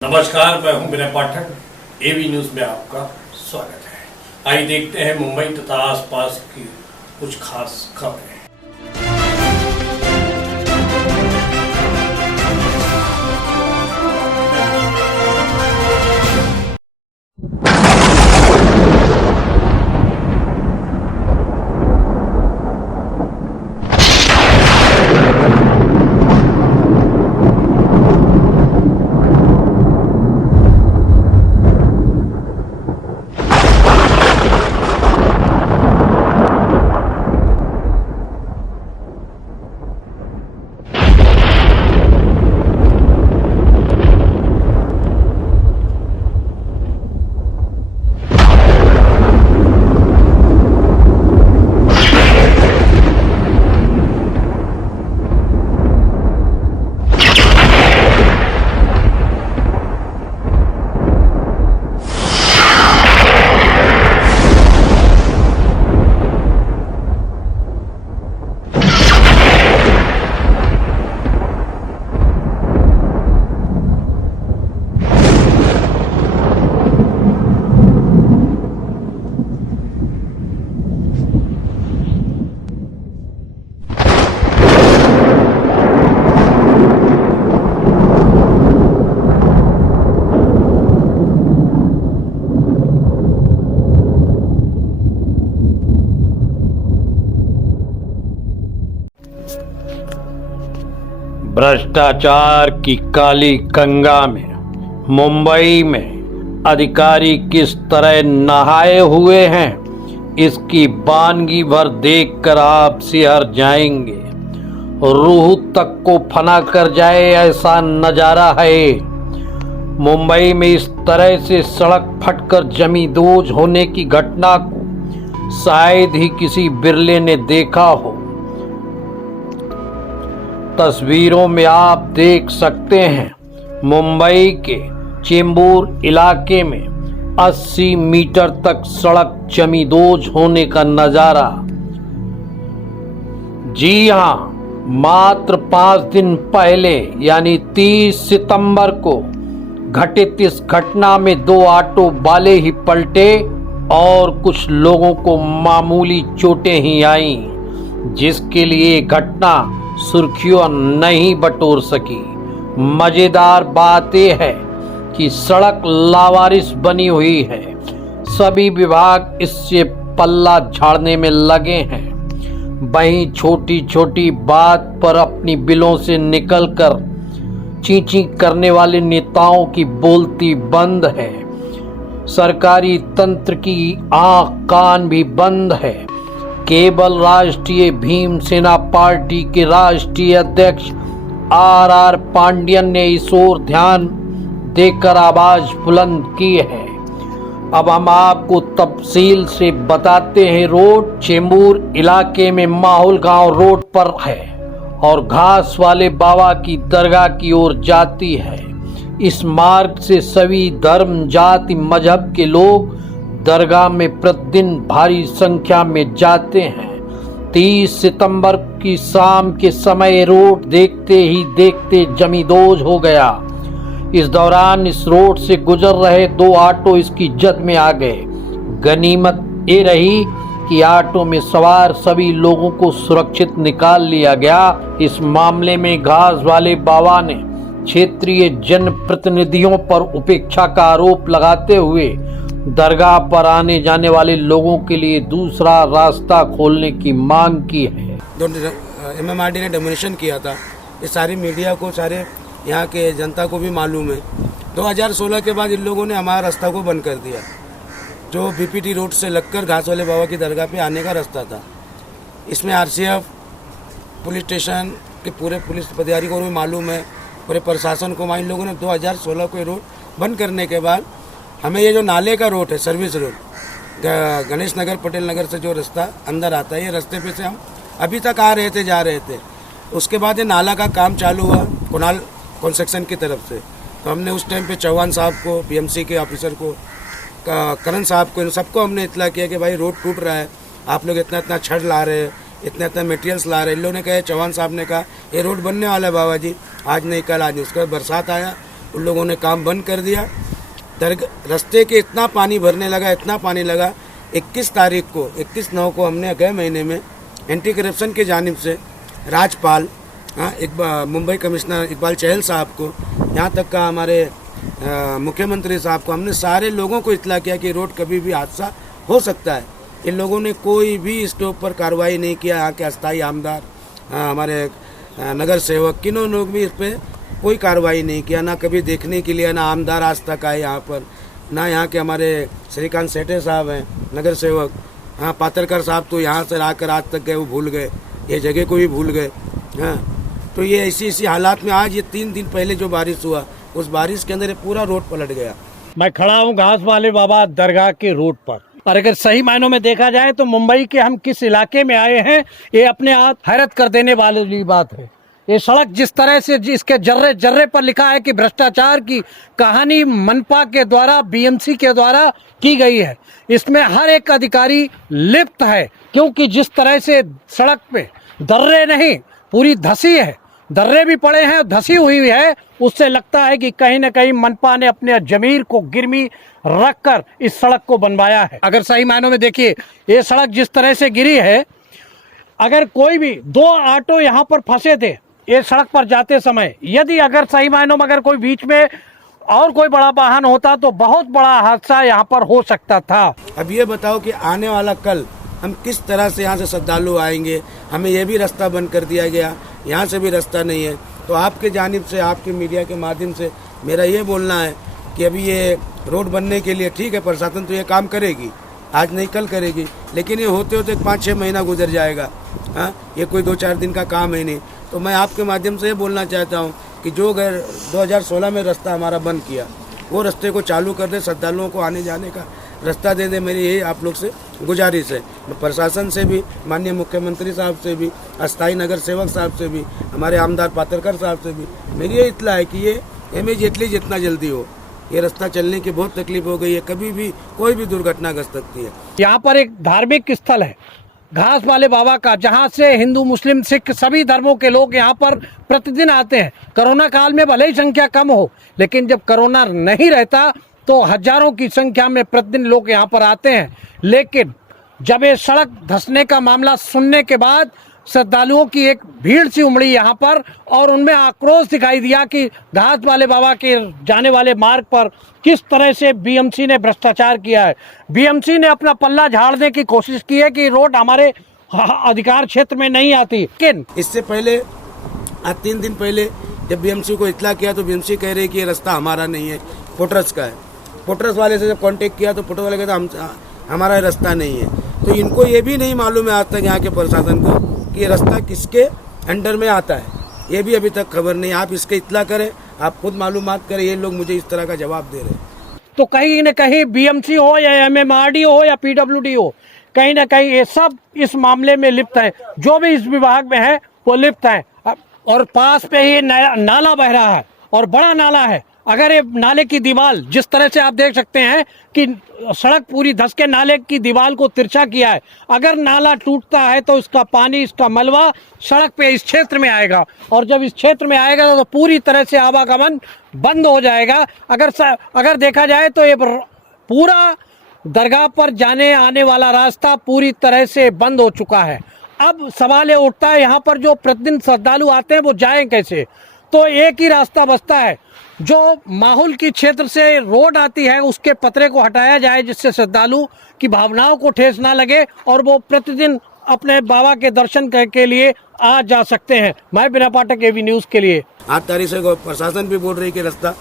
नमस्कार, मैं हूं विनय पाठक। एवी न्यूज में आपका स्वागत है। आइए देखते हैं मुंबई तथा आसपास की कुछ खास खबरें। भ्रष्टाचार की काली गंगा में मुंबई में अधिकारी किस तरह नहाए हुए हैं, इसकी वानगी भर देखकर आप सिहर जाएंगे। रूह तक को फना कर जाए ऐसा नजारा है। मुंबई में इस तरह से सड़क फटकर जमींदोज होने की घटना को शायद ही किसी बिरले ने देखा हो। तस्वीरों में आप देख सकते हैं मुंबई के चेंबूर इलाके में 80 मीटर तक सड़क जमींदोज होने का नजारा। जी हां, मात्र 5 दिन पहले यानी 30 सितंबर को घटित इस घटना में 2 ऑटो वाले ही पलटे और कुछ लोगों को मामूली चोटें ही आईं, जिसके लिए घटना सुर्खियों नहीं बटोर सकी। मजेदार बात यह है कि सड़क लावारिस बनी हुई है। सभी विभाग इससे पल्ला झाड़ने में लगे हैं। वहीं छोटी छोटी बात पर अपनी बिलों से निकलकर चींची करने वाले नेताओं की बोलती बंद है। सरकारी तंत्र की आंख कान भी बंद है। केवल राष्ट्रीय भीमसेना पार्टी के राष्ट्रीय अध्यक्ष आर पांडियन ने इस ओर ध्यान देकर आवाज बुलंद की है। अब हम आपको तफसील से बताते हैं। रोड चेंबूर इलाके में माहौल गांव रोड पर है और घास वाले बाबा की दरगाह की ओर जाती है। इस मार्ग से सभी धर्म जाति मजहब के लोग दरगाह में प्रतिदिन भारी संख्या में जाते हैं। 30 सितंबर की शाम के समय रोड देखते ही देखते जमींदोज हो गया। इस दौरान इस रोड से गुजर रहे 2 ऑटो इसकी जद में आ गए। गनीमत ये रही कि ऑटो में सवार सभी लोगों को सुरक्षित निकाल लिया गया। इस मामले में घास वाले बाबा ने क्षेत्रीय जनप्रतिनिधियों पर उपेक्षा का आरोप लगाते हुए दरगाह पर आने जाने वाले लोगों के लिए दूसरा रास्ता खोलने की मांग की है। MMRD ने डेमोनेशन किया था। ये सारी मीडिया को, सारे यहाँ के जनता को भी मालूम है। 2016 के बाद इन लोगों ने हमारा रास्ता को बंद कर दिया, जो BPT रोड से लगकर घास वाले बाबा की दरगाह पे आने का रास्ता था। इसमें RCF पुलिस स्टेशन के पूरे पुलिस अधिकारी को भी मालूम है, पूरे प्रशासन को। इन लोगों ने 2016 को रोड बंद करने के बाद हमें ये जो नाले का रोड है, सर्विस रोड, गणेश नगर पटेल नगर से जो रास्ता अंदर आता है, ये रास्ते पे से हम अभी तक आ रहे थे, जा रहे थे। उसके बाद ये नाला का काम चालू हुआ कुणाल कंस्ट्रक्शन की तरफ से। तो हमने उस टाइम पे चौहान साहब को, BMC के ऑफिसर को, करण साहब को, इन सबको हमने इतला किया कि भाई रोड टूट रहा है, आप लोग इतना इतना छड़ ला रहे हैं, इतना इतना मटेरियल्स ला रहे हैं। इन लोगों ने कहा, चौहान साहब ने कहा ये रोड बनने वाला है बाबा जी, आज नहीं कल आज। उसके बाद बरसात आया, उन लोगों ने काम बंद कर दिया। रास्ते के इतना पानी भरने लगा, इतना पानी लगा। 21/9 को हमने अगले महीने में एंटी करप्शन की जानिब से राजपाल, मुंबई कमिश्नर इकबाल चहल साहब को, यहाँ तक का हमारे मुख्यमंत्री साहब को, हमने सारे लोगों को इत्तला किया कि रोड कभी भी हादसा हो सकता है। इन लोगों ने कोई भी इसके ऊपर कार्रवाई नहीं किया। यहाँ के अस्थायी आमदार, हमारे नगर सेवक, किन्हों लोग भी इस पर कोई कार्रवाई नहीं किया। ना कभी देखने के लिए ना आमदार आज तक आए यहाँ पर, ना यहाँ के हमारे श्रीकांत सेठे साहब हैं नगर सेवक। हाँ, पात्रकर साहब तो यहाँ से आकर आज तक गए, वो भूल गए, ये जगह को भी भूल गए। हाँ, तो ये ऐसी हालात में आज ये 3 दिन पहले जो बारिश हुआ, उस बारिश के अंदर ये पूरा रोड पलट गया। मैं खड़ा हूँ घास वाले बाबा दरगाह के रोड पर, और अगर सही मायनों में देखा जाए तो मुंबई के हम किस इलाके में आए हैं, ये अपने आप हैरत कर देने वाली बात है। ये सड़क जिस तरह से, जिसके जर्रे जर्रे पर लिखा है कि भ्रष्टाचार की कहानी मनपा के द्वारा, बीएमसी के द्वारा की गई है, इसमें हर एक अधिकारी लिप्त है। क्योंकि जिस तरह से सड़क पे दर्रे नहीं, पूरी धसी है, दर्रे भी पड़े हैं, धसी हुई है, उससे लगता है कि कहीं न कहीं मनपा ने अपने जमीर को गिरवी रखकर इस सड़क को बनवाया है। अगर सही मायनों में देखिए, ये सड़क जिस तरह से गिरी है, अगर कोई भी 2 ऑटो यहाँ पर फंसे थे ये सड़क पर जाते समय, यदि अगर सही मायनों में अगर कोई बीच में और कोई बड़ा वाहन होता तो बहुत बड़ा हादसा यहाँ पर हो सकता था। अब ये बताओ कि आने वाला कल हम किस तरह से यहाँ से श्रद्धालु आएंगे। हमें ये भी रास्ता बंद कर दिया गया, यहाँ से भी रास्ता नहीं है। तो आपके जानिब से, आपके मीडिया के माध्यम से मेरा ये बोलना है कि अभी ये रोड बनने के लिए ठीक है, प्रशासन तो ये काम करेगी, आज नहीं कल करेगी, लेकिन ये होते होते 5-6 महीना गुजर जाएगा। हाँ, ये कोई 2-4 दिन का काम है नहीं। तो मैं आपके माध्यम से ये बोलना चाहता हूँ कि जो 2016 में रास्ता हमारा बंद किया, वो रास्ते को चालू कर दे, श्रद्धालुओं को आने जाने का रास्ता दे दे। मेरी यही आप लोग से गुजारिश है। मैं प्रशासन से भी, माननीय मुख्यमंत्री साहब से भी, अस्थायी नगर सेवक साहब से भी, हमारे आमदार पात्रकर साहब से भी मेरी ये इत्तला है कि ये इमीडिएटली जितना जल्दी हो, ये रास्ता चलने की बहुत तकलीफ हो गई है। कभी भी कोई भी दुर्घटना घट सकती है। यहाँ पर एक धार्मिक स्थल है घास वाले बाबा का, जहाँ से हिंदू, मुस्लिम, सिख सभी धर्मों के लोग यहाँ पर प्रतिदिन आते हैं। कोरोना काल में भले ही संख्या कम हो, लेकिन जब कोरोना नहीं रहता तो हजारों की संख्या में प्रतिदिन लोग यहाँ पर आते हैं। लेकिन जब ये सड़क धंसने का मामला सुनने के बाद श्रद्धालुओं की एक भीड़ सी उमड़ी यहाँ पर, और उनमें आक्रोश दिखाई दिया कि घास वाले बाबा के जाने वाले मार्ग पर किस तरह से बीएमसी ने भ्रष्टाचार किया है। बीएमसी ने अपना पल्ला झाड़ने की कोशिश की है कि रोड हमारे अधिकार क्षेत्र में नहीं आती। लेकिन इससे पहले, आज 3 दिन पहले जब बीएमसी को इत्तला किया तो बीएमसी कह रही है कि ये रास्ता हमारा नहीं है, पोटरस का है। पोटरस वाले से जब कांटेक्ट किया तो पोटरस वाले कहता हमारा रास्ता नहीं है। तो इनको ये भी नहीं मालूम है आज तक, यहाँ के प्रशासन को, कि ये रास्ता किसके अंडर में आता है, ये भी अभी तक खबर नहीं। आप इसके इत्तला करें, आप खुद मालूमात करें। ये लोग मुझे इस तरह का जवाब दे रहे हैं। तो कहीं न कहीं बीएमसी हो या एमएमआरडी हो या पीडब्ल्यूडी हो, कहीं ना कहीं ये सब इस मामले में लिप्त है। जो भी इस विभाग में है वो लिप्त है। और पास पे ही नाला बह रहा है, और बड़ा नाला है। अगर ये नाले की दीवार, जिस तरह से आप देख सकते हैं कि सड़क पूरी धंस के नाले की दीवार को तिरछा किया है, अगर नाला टूटता है तो इसका पानी, इसका मलबा सड़क पे इस क्षेत्र में आएगा, और जब इस क्षेत्र में आएगा तो पूरी तरह से आवागमन बंद हो जाएगा। अगर देखा जाए तो ये पूरा दरगाह पर जाने आने वाला रास्ता पूरी तरह से बंद हो चुका है। अब सवाल ये उठता है, यहाँ पर जो प्रतिदिन श्रद्धालु आते हैं वो जाएं कैसे? तो एक ही रास्ता बचता है, जो माहौल की क्षेत्र से रोड आती है उसके पतरे को हटाया जाए, जिससे श्रद्धालु की भावनाओं को ठेस ना लगे और वो प्रतिदिन अपने बाबा के दर्शन के लिए आ जा सकते हैं। मैं बिना पाठक एवी न्यूज़ के लिए। 8 तारीख से प्रशासन भी बोल रही कि रास्ता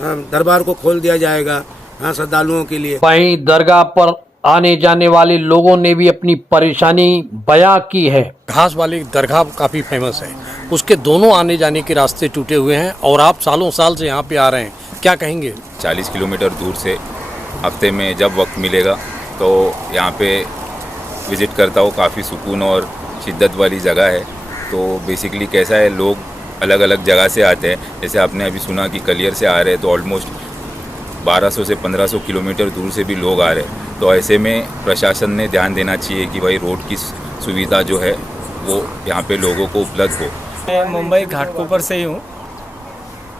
दरबार को खोल दिया जाएगा श्रद्धालुओं के लिए। वहीं दरगाह पर आने जाने वाले लोगों ने भी अपनी परेशानी बयां की है। घास वाली दरगाह काफ़ी फेमस है, उसके दोनों आने जाने के रास्ते टूटे हुए हैं, और आप सालों साल से यहाँ पे आ रहे हैं, क्या कहेंगे? 40 किलोमीटर दूर से हफ्ते में जब वक्त मिलेगा तो यहाँ पे विज़िट करता हूँ। काफ़ी सुकून और शिद्दत वाली जगह है। तो बेसिकली कैसा है, लोग अलग अलग जगह से आते हैं। जैसे आपने अभी सुना कि कलियर से आ रहे हैं, तो ऑलमोस्ट 1200 से 1500 किलोमीटर दूर से भी लोग आ रहे हैं। तो ऐसे में प्रशासन ने ध्यान देना चाहिए कि भाई रोड की सुविधा जो है वो यहाँ पे लोगों को उपलब्ध हो। मैं मुंबई घाटकोपर से ही हूँ।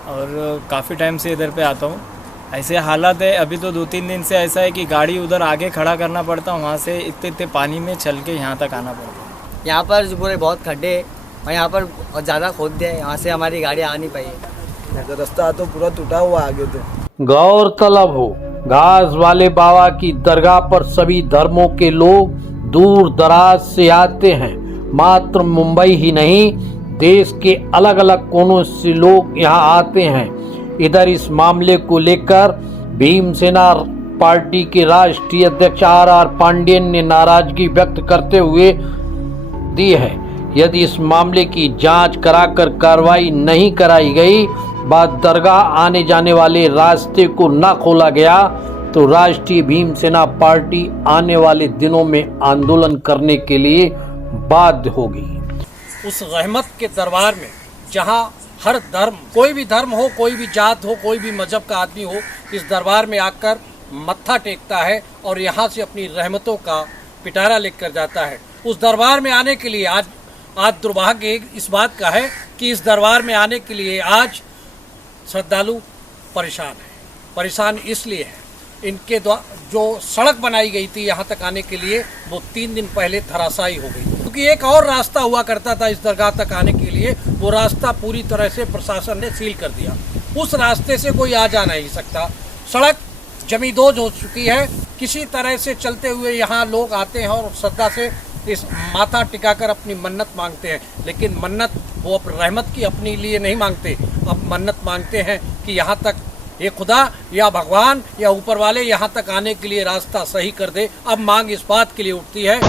और काफ़ी टाइम से इधर पे आता हूँ। ऐसे हालात है, अभी तो 2-3 दिन से ऐसा है कि गाड़ी उधर आगे खड़ा करना पड़ता, वहाँ से इतने पानी में चल के यहाँ तक आना पड़ता है। यहाँ पर जो पूरे बहुत खड्डे हैं और यहाँ पर ज़्यादा खोद है, यहाँ से हमारी गाड़ी आ नहीं पाई है। रास्ता तो पूरा टूटा हुआ आगे तो। गौरतलब हो, घास वाले बाबा की दरगाह पर सभी धर्मों के लोग दूर दराज से आते हैं। मात्र मुंबई ही नहीं, देश के अलग अलग कोनों से लोग यहाँ आते हैं। इधर इस मामले को लेकर भीमसेना पार्टी के राष्ट्रीय अध्यक्ष आर पांडेयन ने नाराजगी व्यक्त करते हुए दी है। यदि इस मामले की जांच कराकर कार्रवाई नहीं कराई गई, बाद दरगाह आने जाने वाले रास्ते को न खोला गया, तो राष्ट्रीय भीमसेना पार्टी आने वाले दिनों में आंदोलन करने के लिए बाध्य होगी। उस रहमत के दरबार में जहां हर धर्म, कोई भी धर्म हो, कोई भी जात हो, कोई भी मजहब का आदमी हो, इस दरबार में आकर मत्था टेकता है और यहाँ से अपनी रहमतों का पिटारा लेकर जाता है। उस दरबार में आने के लिए आज दुर्भाग्य इस बात का है कि इस दरबार में आने के लिए आज श्रद्धालु परेशान है। परेशान इसलिए है, इनके द्वारा जो सड़क बनाई गई थी यहाँ तक आने के लिए, वो 3 दिन पहले धराशायी हो गई, क्योंकि एक और रास्ता हुआ करता था इस दरगाह तक आने के लिए, वो रास्ता पूरी तरह से प्रशासन ने सील कर दिया। उस रास्ते से कोई आ जा नहीं सकता। सड़क जमींदोज हो चुकी है। किसी तरह से चलते हुए यहाँ लोग आते हैं और श्रद्धा से इस माथा टिकाकर अपनी मन्नत मांगते हैं, लेकिन मन्नत वो अब रहमत की अपने लिए नहीं मांगते, अब मन्नत मांगते हैं कि यहाँ तक ये खुदा या भगवान या ऊपर वाले यहाँ तक आने के लिए रास्ता सही कर दे। अब मांग इस बात के लिए उठती है।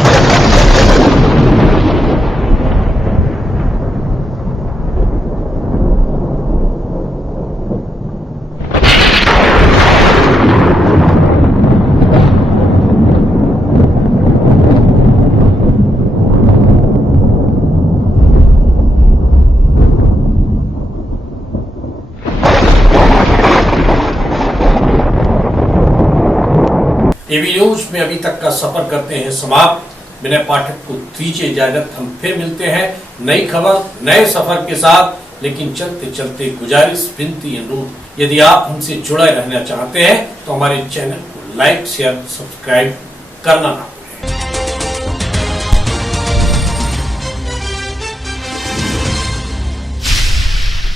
एबी न्यूज में अभी तक का सफर करते हैं समाप्त। विनय पाठक को दीजिए इजाजत। हम फिर मिलते हैं नई खबर, नए सफर के साथ। लेकिन चलते चलते गुजारिश, विनती, अनुरोध, यदि आप हमसे जुड़े रहना चाहते हैं तो हमारे चैनल को लाइक, शेयर, सब्सक्राइब करना ना